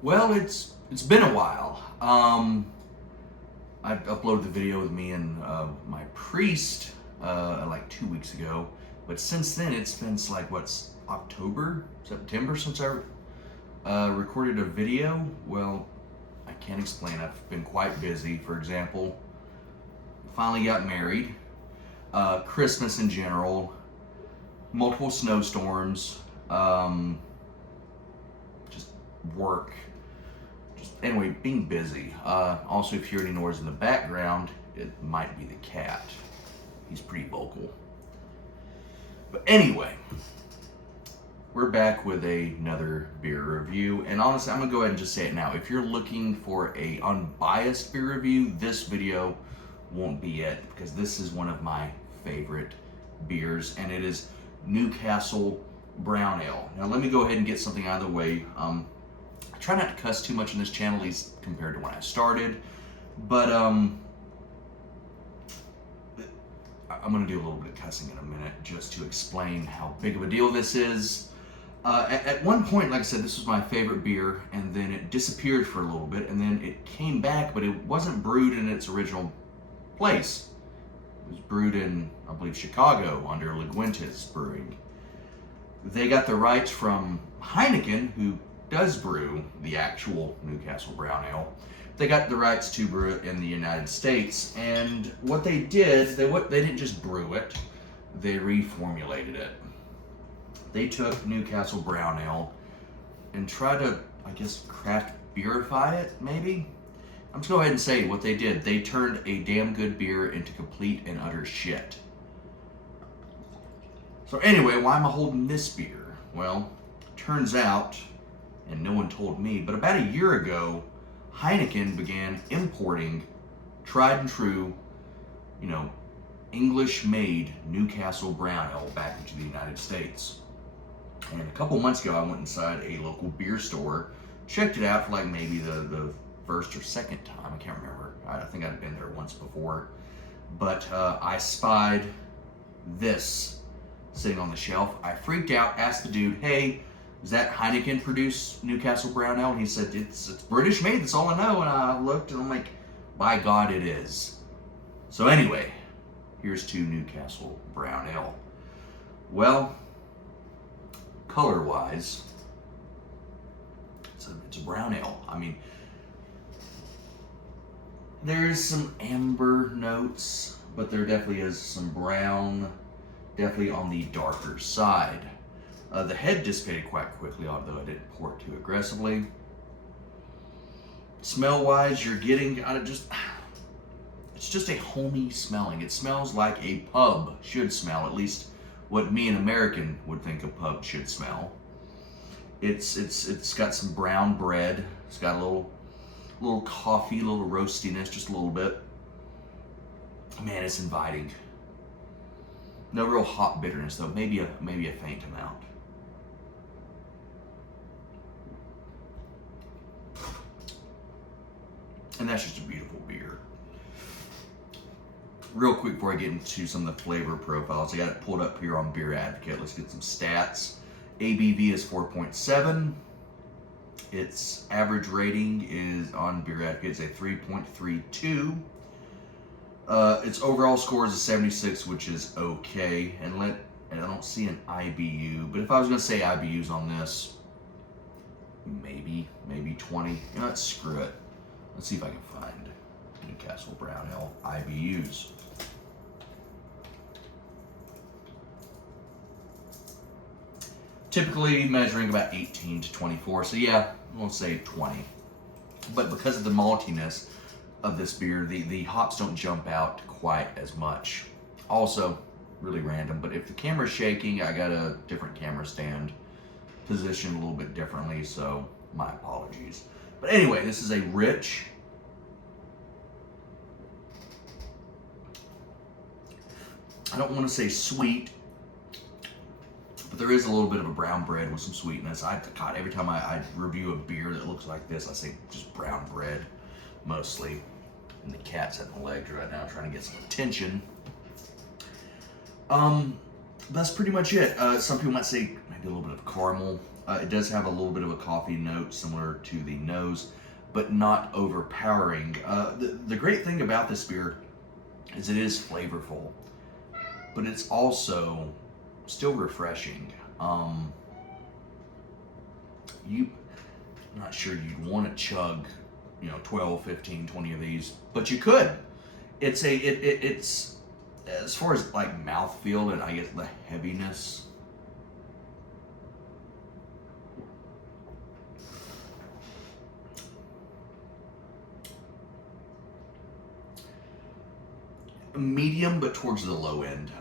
Well, it's been a while. I uploaded the video with me and my priest like 2 weeks ago, but since then it's been like what's October, September since I recorded a video. Well, I can't explain. I've been quite busy. For example, finally got married. Christmas in general, multiple snowstorms, just work. Anyway, being busy. Also, if you hear any noise in the background, it might be the cat. He's pretty vocal. But anyway, we're back with another beer review. And honestly, I'm going to go ahead and just say it now. If you're looking for a unbiased beer review, this video won't be it, because this is one of my favorite beers, and it is Newcastle Brown Ale. Now, let me go ahead and get something out of the way. I try not to cuss too much on this channel, at least compared to when I started, but I'm going to do a little bit of cussing in a minute just to explain how big of a deal this is. At one point, like I said, this was my favorite beer, and then it disappeared for a little bit, and then it came back, but it wasn't brewed in its original place. It was brewed in, I believe, Chicago under LaGuintas Brewing. They got the rights from Heineken, who does brew the actual Newcastle Brown Ale. They got the rights to brew it in the United States, and what they did, they didn't just brew it, they reformulated it. They took Newcastle Brown Ale and tried to, I guess, craft beerify it, maybe? I'm just going to go ahead and say what they did. They turned a damn good beer into complete and utter shit. So anyway, why am I holding this beer? Well, turns out, and no one told me, but about a year ago, Heineken began importing tried and true, English-made Newcastle Brown Ale back into the United States. And a couple months ago, I went inside a local beer store, checked it out for like maybe the first or second time. I can't remember. I think I'd been there once before. But I spied this sitting on the shelf. I freaked out, asked the dude, hey, does that Heineken produce Newcastle Brown Ale? And he said, it's British made, that's all I know. And I looked and I'm like, by God, it is. So anyway, here's to Newcastle Brown Ale. Well, color-wise, it's a brown ale. I mean, there's some amber notes, but there definitely is some brown, definitely on the darker side. The head dissipated quite quickly, although I didn't pour it too aggressively. Smell-wise, you're getting it's just a homey smelling. It smells like a pub should smell, at least what me, an American, would think a pub should smell. It's got some brown bread. It's got a little coffee, a little roastiness, just a little bit. Man, it's inviting. No real hot bitterness though. Maybe a faint amount. And that's just a beautiful beer. Real quick before I get into some of the flavor profiles, I got it pulled up here on Beer Advocate. Let's get some stats. ABV is 4.7. Its average rating is on Beer Advocate is a 3.32. Its overall score is a 76, which is okay. And I don't see an IBU, but if I was going to say IBUs on this, maybe 20. You know what? Screw it. Let's see if I can find Newcastle Brown Ale IBUs. Typically measuring about 18 to 24, so yeah, we'll say 20. But because of the maltiness of this beer, the hops don't jump out quite as much. Also, really random, but if the camera's shaking, I got a different camera stand positioned a little bit differently, so my apologies. But anyway, this is a rich, I don't want to say sweet, but there is a little bit of a brown bread with some sweetness. God, every time I review a beer that looks like this, I say just brown bread, mostly. And the cat's at my legs right now trying to get some attention. That's pretty much it. Some people might say maybe a little bit of caramel. It does have a little bit of a coffee note similar to the nose, but not overpowering. The great thing about this beer is it is flavorful, but it's also still refreshing. I'm not sure you'd want to chug, 12, 15, 20 of these, but you could. It's as far as like mouthfeel and I guess the heaviness. Medium, but towards the low end.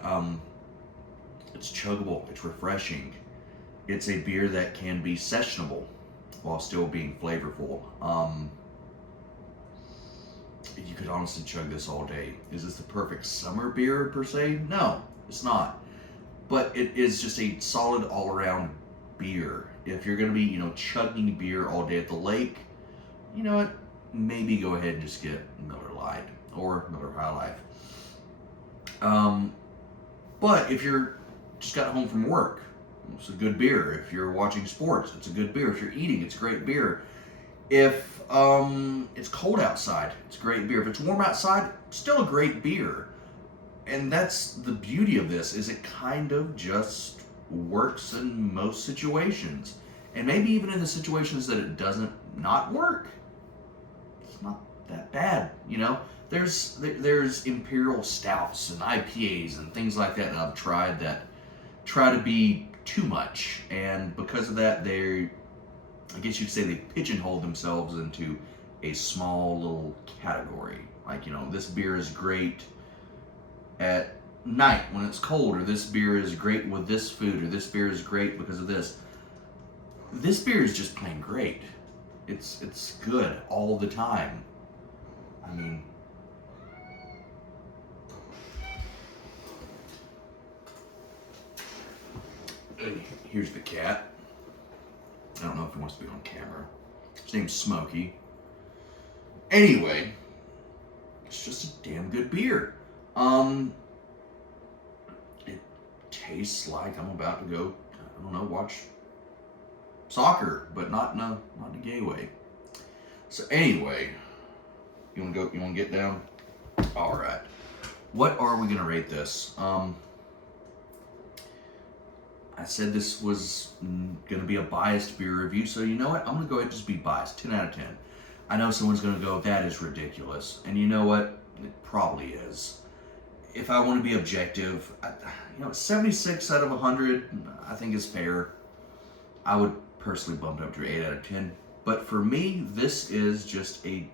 It's chuggable, it's refreshing. It's a beer that can be sessionable while still being flavorful. You could honestly chug this all day. Is this the perfect summer beer per se? No, it's not. But it is just a solid all-around beer. If you're going to be, chugging beer all day at the lake, you know what? Maybe go ahead and just get Miller Lite or Miller High Life. But if you're just got home from work, it's a good beer. If you're watching sports, it's a good beer. If you're eating, it's great beer. If it's cold outside, it's great beer. If it's warm outside, still a great beer. And that's the beauty of this, is it kind of just works in most situations. And maybe even in the situations that it doesn't not work, it's not that bad, There's imperial stouts and IPAs and things like that I've tried that try to be too much, and because of that, I guess you'd say they pigeonhole themselves into a small little category. Like, this beer is great at night when it's cold, or this beer is great with this food, or this beer is great because of this. This beer is just plain great. It's good all the time. I mean, here's the cat. I don't know if he wants to be on camera. His name's Smokey. Anyway, it's just a damn good beer. It tastes like I'm about to go, watch soccer, but not in a gay way. So anyway, you want to get down? All right. What are we gonna rate this? I said this was going to be a biased beer review, so you know what? I'm going to go ahead and just be biased. 10 out of 10. I know someone's going to go, that is ridiculous. And you know what? It probably is. If I want to be objective, 76 out of 100, I think is fair. I would personally bump it up to 8 out of 10. But for me, this is just a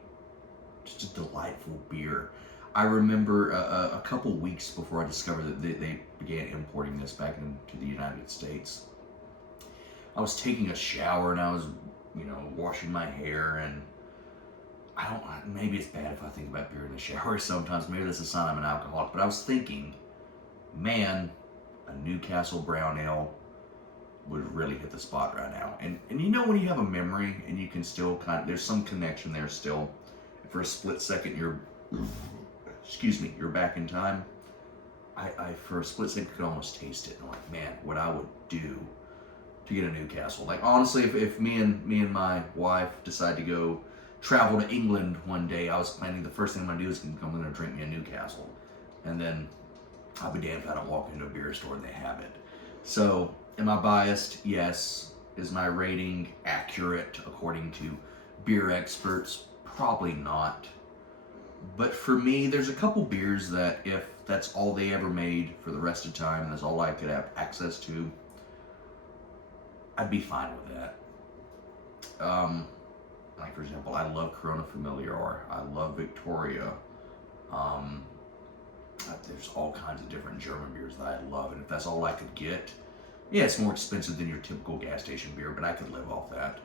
delightful beer. I remember a couple weeks before I discovered that they began importing this back into the United States. I was taking a shower and I was, washing my hair, and maybe it's bad if I think about beer in the shower sometimes. Maybe that's a sign I'm an alcoholic. But I was thinking, man, a Newcastle brown ale would really hit the spot right now. And when you have a memory and you can still there's some connection there still. For a split second, you're back in time. I for a split second could almost taste it. And I'm like, man, what I would do to get a Newcastle. Like, honestly, if me and my wife decide to go travel to England one day, I was planning the first thing I'm gonna do is I'm gonna drink me a Newcastle. And then I'll be damned if I don't walk into a beer store and they have it. So, am I biased? Yes. Is my rating accurate according to beer experts? Probably not. But for me, there's a couple beers that if that's all they ever made for the rest of time, that's all I could have access to, I'd be fine with that. Like, for example, I love Corona Familiar. I love Victoria. There's all kinds of different German beers that I love, and if that's all I could get, yeah, it's more expensive than your typical gas station beer, but I could live off that.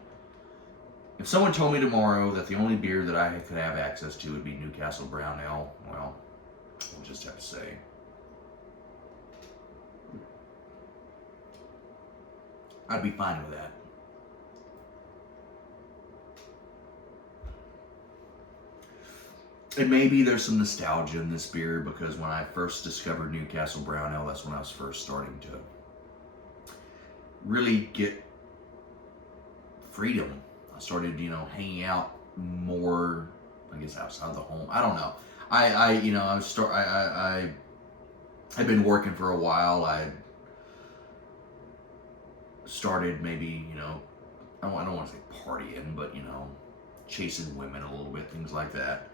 If someone told me tomorrow that the only beer that I could have access to would be Newcastle Brown Ale, well, we'll just have to say. I'd be fine with that. And maybe there's some nostalgia in this beer because when I first discovered Newcastle Brown Ale, that's when I was first starting to really get freedom. I started, hanging out more, I guess, outside the home. I don't know. I've been working for a while. I started maybe, I don't want to say partying, but, chasing women a little bit, things like that.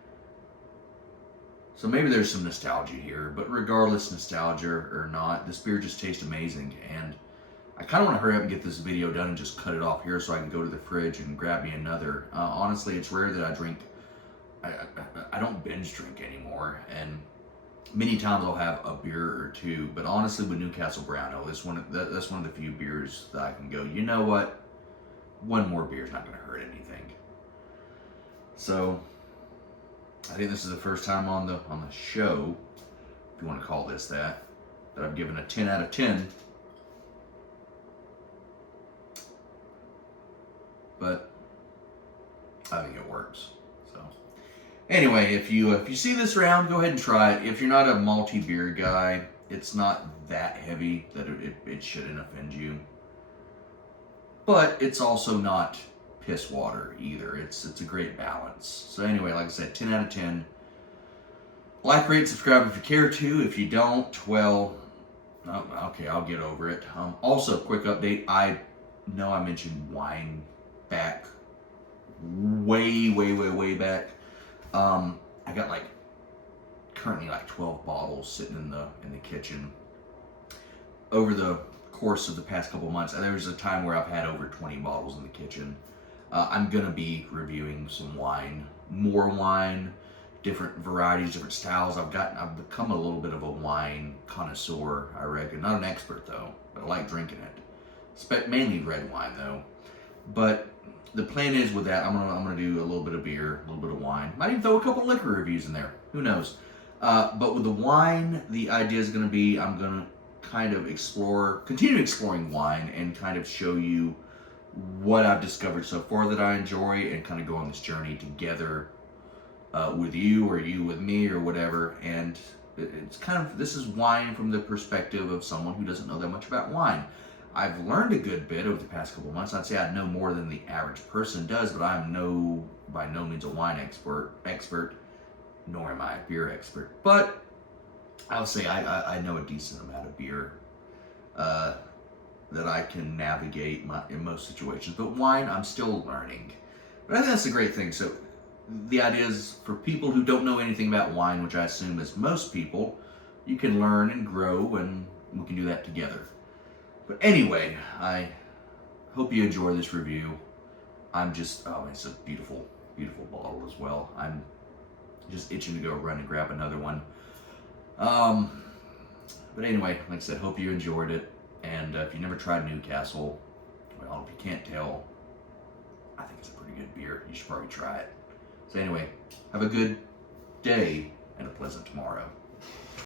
So maybe there's some nostalgia here, but regardless, nostalgia or not, this beer just tastes amazing, and I kind of want to hurry up and get this video done and just cut it off here so I can go to the fridge and grab me another. Honestly, it's rare that I drink. I don't binge drink anymore, and many times I'll have a beer or two. But honestly, with Newcastle Brown Ale, that's one of the few beers that I can go, you know what? One more beer is not going to hurt anything. So I think this is the first time on the show, if you want to call this that I've given a 10 out of 10. But I think it works. So anyway, if you see this around, go ahead and try it. If you're not a malty beer guy, it's not that heavy that it shouldn't offend you. But it's also not piss water either. It's a great balance. So anyway, like I said, 10 out of 10. Like, rate, subscribe if you care to. If you don't, well, okay, I'll get over it. Also, quick update. I know I mentioned wine back way back. I got currently 12 bottles sitting in the kitchen. Over the course of the past couple months, there was a time where I've had over 20 bottles in the kitchen. I'm gonna be reviewing some wine, more wine, different varieties, different styles. I've become a little bit of a wine connoisseur, I reckon. Not an expert though, but I like drinking it. Mainly red wine though. But the plan is with that, I'm gonna do a little bit of beer, a little bit of wine. Might even throw a couple liquor reviews in there. Who knows? But with the wine, the idea is gonna be I'm gonna kind of continue exploring wine and kind of show you what I've discovered so far that I enjoy, and kind of go on this journey together with you, or you with me, or whatever. And it's this is wine from the perspective of someone who doesn't know that much about wine. I've learned a good bit over the past couple of months. I'd say I know more than the average person does, but I'm by no means a wine expert, nor am I a beer expert. But I'll say I know a decent amount of beer that I can navigate in most situations. But wine, I'm still learning. But I think that's a great thing. So the idea is for people who don't know anything about wine, which I assume is most people, you can learn and grow, and we can do that together. But anyway, I hope you enjoy this review. It's a beautiful, beautiful bottle as well. I'm just itching to go run and grab another one. But anyway, like I said, hope you enjoyed it. And if you never tried Newcastle, well, if you can't tell, I think it's a pretty good beer. You should probably try it. So anyway, have a good day and a pleasant tomorrow.